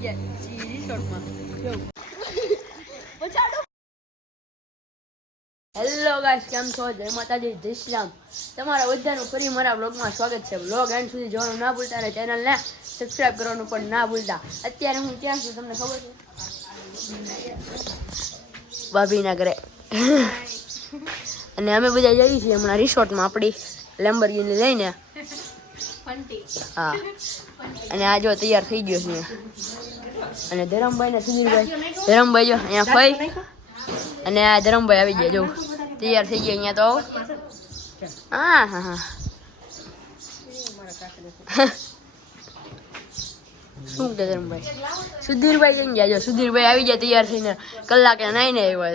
ગયા hello guys કેમ છો? જય માતાજી જય તમારા બધાનું ફરી મારા બ્લોગમાં સ્વાગત છે. બ્લોગ એન્ડ સુધી જોવાનું ના ભૂલતા અને ચેનલને સબસ્ક્રાઇબ કરવાનું પણ ના ભૂલતા. અત્યારે હું ક્યાં છું તમને ખબર છે? ભાભીના ઘરે. અને અમે બધા જઈએ છીએ હમણાં રિસોર્ટમાં આપણી લેમ્બરગીની લઈને. હા. અને આ જો તૈયાર થઈ ગયો છે. અને ધરમભાઈ ને સુધીરભાઈ ધરમભાઈ જો અહીંયા ફઈ અને આ ધરમભાઈ આવી ગયા જો તૈયાર થઈ ગયા અહીંયા તો હા હા હા શું કે ધરમભાઈ સુધીરભાઈ જઈને ગયા જો સુધીરભાઈ આવી ગયા તૈયાર થઈને કલાકે નાઈને આવ્યા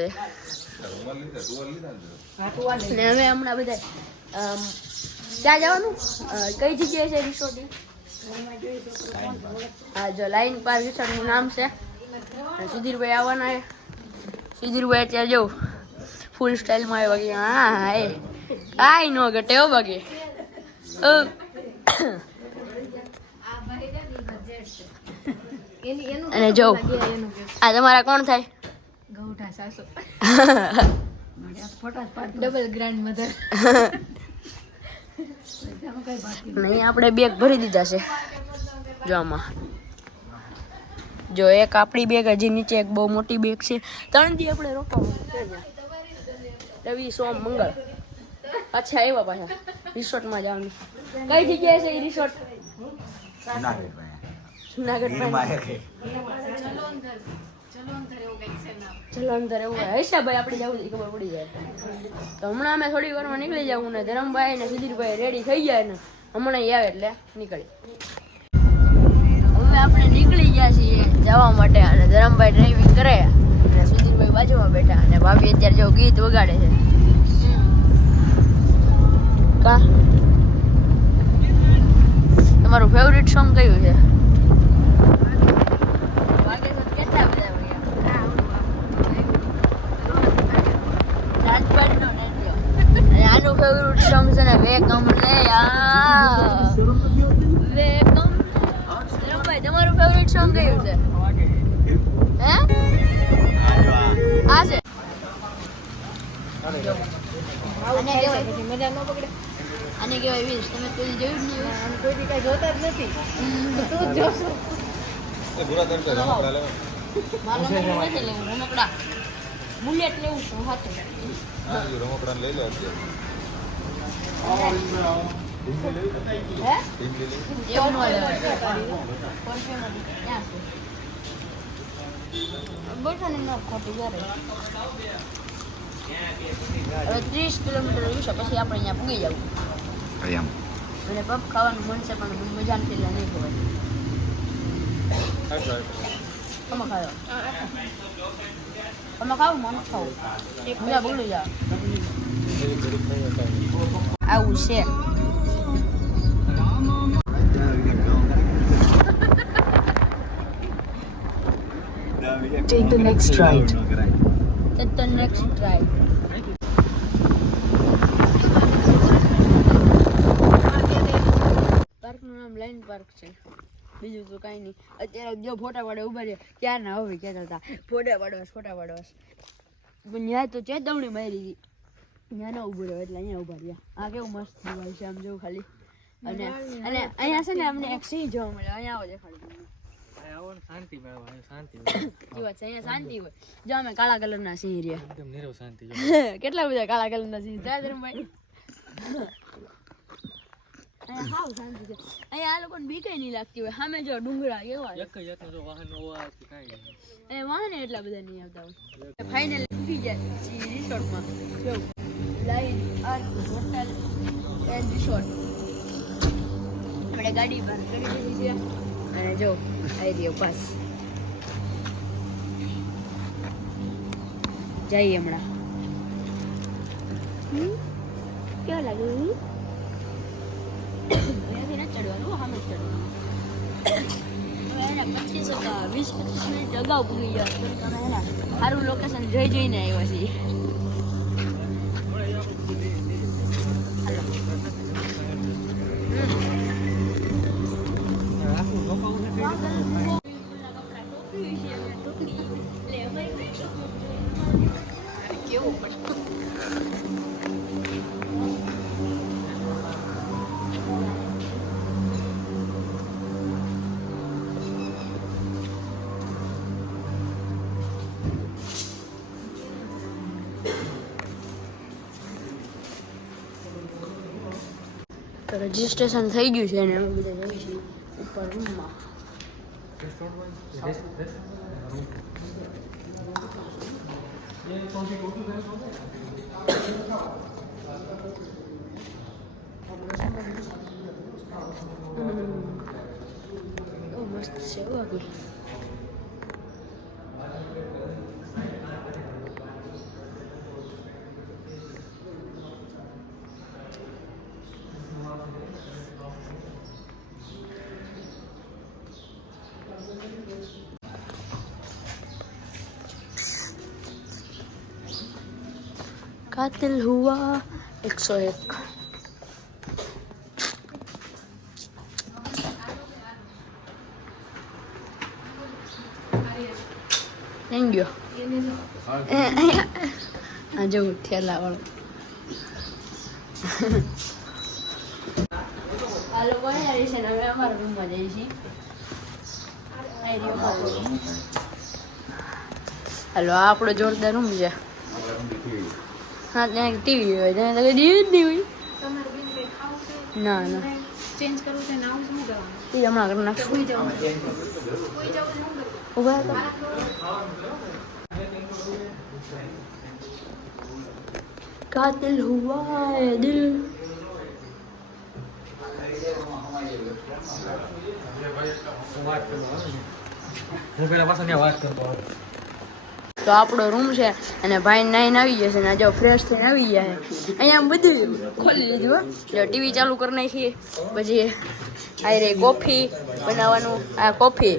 છે હવે હમણાં બધા ક્યાં જવાનું કઈ જગ્યાએ છે રિસોર્ટ હા જો લાઈન પાર રિસોર્ટનું નામ છે સુધીરભાઈ આવવાના છે. સુધીરભાઈ અત્યારે જો ફૂલ સ્ટાઇલમાં આવ્યા કે હા હા એ. કાંઈ ન ઘટે હો બાકી અને જો આ તમારા કોણ થાય? ગૌઠા સાસુ. ડબલ ગ્રાન્ડ મધર નહીં આપણે બેગ ભરી દીધા છે. જો આમાં. જો એક આપણી બેગ હજી નીચે એક બહુ મોટી બેગ છે. ત્રણ દી આપણે રોકાવું રવિ સોમ મંગળ. અચ્છા આવ્યા પાછા. રિસોર્ટમાં જવાનું. કઈ જગ્યાએ છે એ રિસોર્ટ જુનાગઢ પાસે. જલંધર એવું હોય. હશે ભાઈ આપણે જવું છે ખબર પડી જાય. તો હમણાં અમે થોડી વારમાં નીકળી જવું ને ધરમભાઈ ને સુધીરભાઈ રેડી થઈ જાય ને, હમણાં આવે એટલે નીકળી. હવે આપણે નીકળી ગયા છીએ જવા માટે અને ધરમભાઈ ડ્રાઇવિંગ કરે અને સુધીરભાઈ બાજુમાં બેઠા અને ભાભી અત્યારે જો ગીત વગાડે છે. કા? તમારું ફેવરિટ સોંગ કયું છે વાગે તો કેટલા બધા વાગ્યા? રાજપાટનો નૃત્ય. અને સોંગ છે ને વે કમ લે આ વે કમ ધરમભાઈ તમારું ફેવરિટ સોંગ કયું છે? હે? આ છે. આને કહેવાય. મજા ન પકડે કહેવાય વીસ તમે કોઈ જોયું જ નહીં. કોઈ દી કઈ જોતા જ નથી. તું જ જોશો. રમકડું નથી લેવું રમકડા. બુલેટ લેવું છું હાથે. રમકડા લઈ લેવાય ત્રીસ કિલોમીટર વિશે પછી આપણે અહીંયા પૂગી જવું અને પપ ખાવાનું મન છે પણ મને મજા નથી એટલે નહીં ખવાય તમે ખાયો તમે ખાવ મને ખાવ મને બોલી જાવ આવું છે Take the next right. the next try પાર્કનું નામ લાઈન પાર્ક છે. બીજું તો કાંઈ નહીં. અત્યારે જો ફોટા પાડે ઊભા છે ક્યાં ના હવે કહેતા હતા? ફોટા પાડવાસ ફોટા પાડવાસ પણ ત્યાં તો ચેતવણી મારી હતી. ત્યાં ના ઊભું રહ્યો એટલે અહીંયા ઊભા રહ્યા. આ કેવું મસ્ત દિવાલ છે આમ જો ખાલી. અને અને અહીંયા છે ને અમને એક સિંહ જોવા મળે અહીંયા આવો દેખાડી શાંતિ મેળવવા શાંતિ એ વાત છે અહીંયા શાંતિ હોય. જો અમે કાળા કલરના સિંહ રહ્યા. એકદમ નીરવ શાંતિ કેટલા બધા કાળા કલરના સિંહ? છે ધરમભાઈ. અહીંયા હાવ શાંતિ છે. અહીંયા આ લોકોને બીકાઈ નહીં લાગતી હોય. સામે જો ડુંગરા એવા છે. એક જ જો વાહન કે કાંઈ. અહીંયા એટલા બધા નહીં આવતા હોય. ફાઇનલ ઉઠી જાય. રિસોર્ટમાં જો. Line hotel and resort. આપણે ગાડી પાર્ક કરી દીધી છે. અને જો આવી રહ્યો પાસ. જઈએ હમણાં. હમ? કેવા લાગે હમ? અહીંયાથી નથી ચડવાનું સામે ચડવાનું. પચીસ વીસ પચીસ મિનિટ અગાઉ પૂરી ગયા. સારું લોકેશન જોઈ જોઈને આવ્યા છીએ. રજીસ્ટ્રેશન થઈ ગયું છે અને અમે બધા જઈએ છીએ ઉપર રૂમમાં. મસ્ત છે હો કાતિલ હુઆ એકસો એક થેન્ક યુ આજે ઉઠ્યા વાળો આ લોકો છે ને હવે અમારા રૂમમાં આપણો જોરદાર રૂમ છે હા ત્યાં ટીવી હોય ત્યાં લગે નહીં હોય. તમારે બેન કંઈ ખાવું છે? ના ના. ચેન્જ કરવું છે ને શું કરવાનું? એ હમણાં કરી નાખશું. ઊભા તો કાતિલ હુઆ હે દિલ. હું પેલા પાછા ત્યાં વાત કરતો. તો આપણો રૂમ છે અને ભાઈ નાઈને આવી જશે ને જો ફ્રેશ થઈને આવી ગયા અહીંયા બધું ખોલી લીધું જો ટીવી ચાલુ કરી નાખીએ. પછી આ રે કોફી બનાવવાનું. આ કોફી.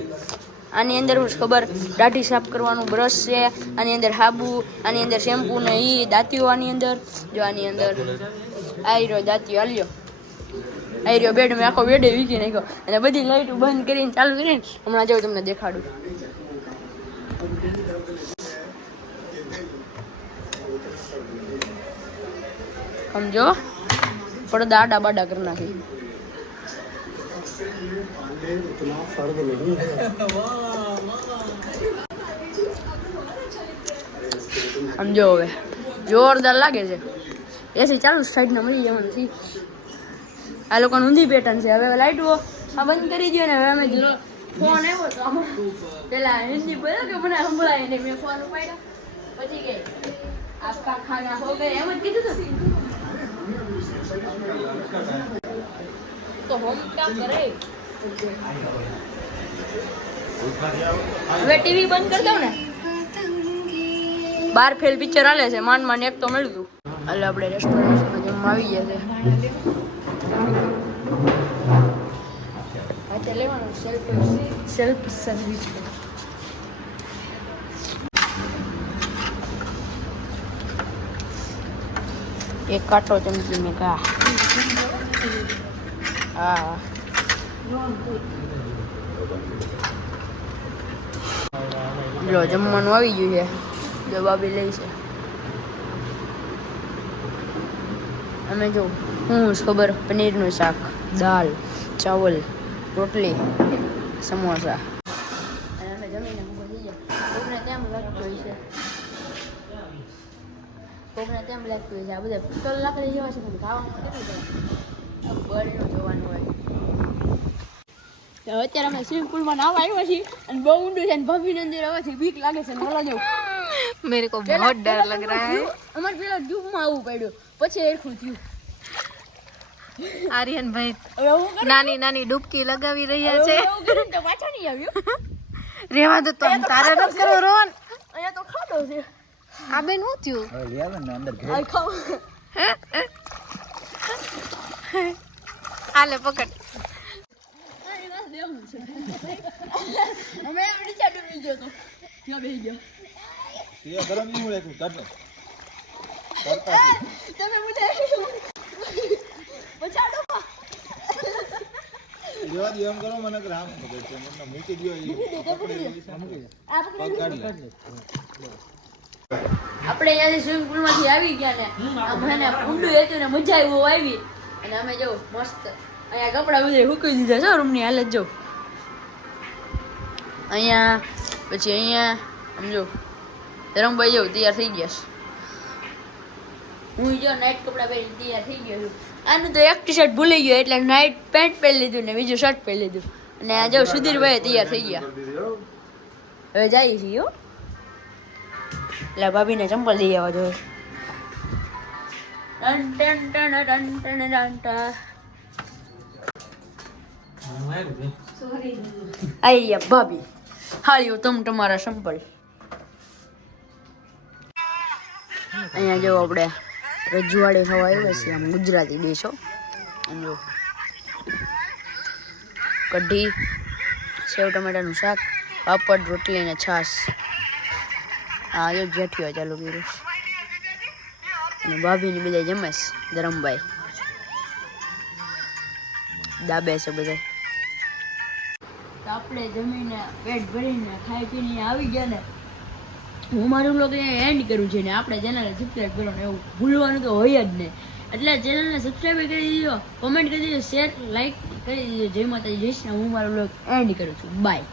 આની અંદર હું ખબર, દાઢી સાફ કરવાનું બ્રશ છે, આની અંદર હાબુ, આની અંદર શેમ્પૂ ને એ દાંતીઓ આની અંદર. જો આની અંદર આ રહ્યો દાંતીઓ, હાલ્યો. આ રહ્યો બેડ મેં આખો બેડે વીકી નાખ્યો. અને બધી લાઇટ બંધ કરીને ચાલુ કરીને હમણાં જાઉં તમને દેખાડું. સમજો? પડદા આડા બાડા કરી નાખી. સમજો હવે. જોરદાર લાગે છે. એસી ચાલુ સાઈડના મળી જવાનું છે. આ લોકોને ઊંધી પેટર્ન છે. હવે લાઈટો આ બંધ કરી દો ને. હવે અમે ફોન આવ્યો તો આમાં પેલા હિન્દી બોલ્યો કે મને સંભળાય ને મેં ફોન ઉપાડ્યો. પછી કે, આપકા ખાના હો ગયા? એમ જ કીધું હતું તો હોમ કામ કરે? હવે ટીવી બંધ કરી દઉં ને? બાર ફેલ પિક્ચર હાલે છે. માન માન એક તો મળ્યું હતું એટલે આપણે રેસ્ટોરન્ટ જમવા આવી ગયા છે. સેલ્ફ સર્વિસ એક કાંટો ચમચી મેં કા હા. જો, જમવાનું આવી ગયું છે. જો બાબી લઈ છે. અમે જો, હું ખબર, પનીરનું શાક, દાલ, ચાવલ, રોટલી, સમોસા અને અમે જમીને ઊભા થઈ ગયા કોકને તેમ લાગતું હોય છે કોકને તેમ લાગતું હોય છે? આ બધા ફૂટોલ લાકડી જેવા છે પણ ખાવાનું કેટલું બળનું જોવાનું હોય. અત્યારે અમે સ્વિમિંગ પુલમાં નાવા આવ્યા છીએ અને બહુ ઊંડું છે અને ભાભીને અંદર છે બીક લાગે છે નોલા જેવું. મેરે કો બહુ ડર લગ રહા હે. અમાર પેલા ડૂબમાં આવવું પડ્યું. પછી એરખું થયું. આર્યન ભાઈ નાની નાની ડૂબકી લગાવી રહ્યા છે. પાછા નહીં આવ્યું રેવા દો તો તારે રસ કરો રોન. અહીંયા તો ખાધો છે. આ બેન શું થયું આ ખાવ હાલે પકડ અમે એમ ચાડુ ડૂબી ગયો તો ત્યાં બેહી ગયો તમે મને પછાડો રેવા દે એમ કરો મને રામ ખબર છે મને મૂકી પકડી આ પકડી લે આપણે અહીંયાથી સ્વિમિંગ પુલમાંથી આવી ગયા ને, આમ ઊંડું હતું ને મજા બહુ આવી. અને અમે જો મસ્ત અહીંયા કપડા બધા હુકવી દીધા છો, રૂમની હાલત જો. અહીંયા, પછી અહીંયા સમજો ધરમભાઈ જો તૈયાર થઈ ગયા છે. હું જો નાઇટ કપડા પહેરી તૈયાર થઈ ગયો છું. આનું તો એક ટી શર્ટ ભૂલી ગયો, એટલે નાઇટ પેન્ટ પહેરી લીધું ને બીજું શર્ટ પહેરી લીધું. અને આ જો સુધીરભાઈ તૈયાર થઈ ગયા. હવે જઈએ છીએ એટલે ભાભીને ચંપલ લઈ આવવા જોઈએ. આઈ ભાભી. હાલ્યો તમ તમારા સંપલ અહીંયા જો આપણે રજવાડે ખાવા આવ્યા છીએ આમ ગુજરાતી દેશો. જો. કઢી સેવ ટમેટાનું શાક પાપડ રોટલી અને છાશ. હા જો જેઠિયો ચાલુ કર્યું અને ભાભીની બધા જમેશ ધરમભાઈ. દાબે છે બધા આપણે જમીને પેટ ભરીને ખાઈ પીને આવી ગયા ને. હું મારું બ્લોગ એન્ડ કરું છે ને આપણે ચેનલને સબસ્ક્રાઈબ કરો ને એવું ભૂલવાનું તો હોય જ નહીં. એટલે ચેનલને સબસ્ક્રાઈબ કરી દીધો કોમેન્ટ કરી દીધો શેર લાઈક કરી દીધો જય માતાજી જઈશ ને હું મારો બ્લોગ એન્ડ કરું છું. બાય